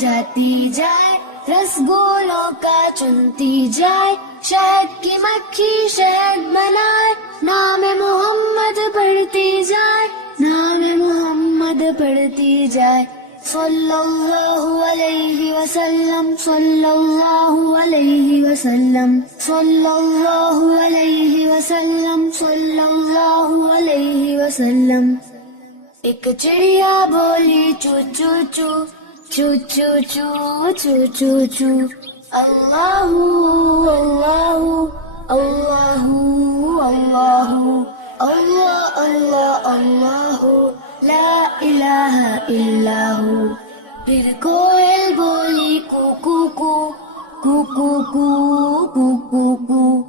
جاتی جائے، رسگولوں کا چنتی جائے، شہد کی مکھی شہد بنائے، نام محمد پڑھتی جائے، نام محمد پڑھتی جائے، صلی اللہ علیہ وسلم، صلی اللہ علیہ وسلم، صلی اللہ علیہ وسلم، صلی اللہ علیہ وسلم۔ ایک چڑیا بولی چو چو چو، چو چو چو، چو چو چو، اللہ اللہ اللہ اللہ اللہ اللہ اللہ، لا الہ الا ہو۔ پھر کوئل بولی کو کو کو، کو کو کو، کو کو کو۔